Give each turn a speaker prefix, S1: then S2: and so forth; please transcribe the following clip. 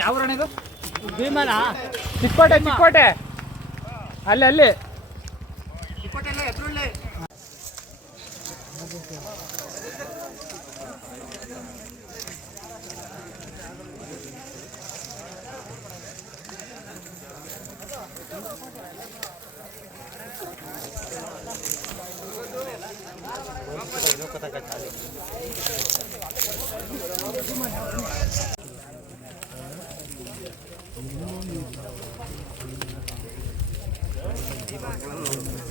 S1: ಯಾವ ಊರಣ ಇದು? ಭೀಮನ. ಚಿಕ್ಕೋಟೆ ಚಿಕ್ಕೋಟೆ. ಅಲ್ಲಿ ಅಲ್ಲಿ. なるほど。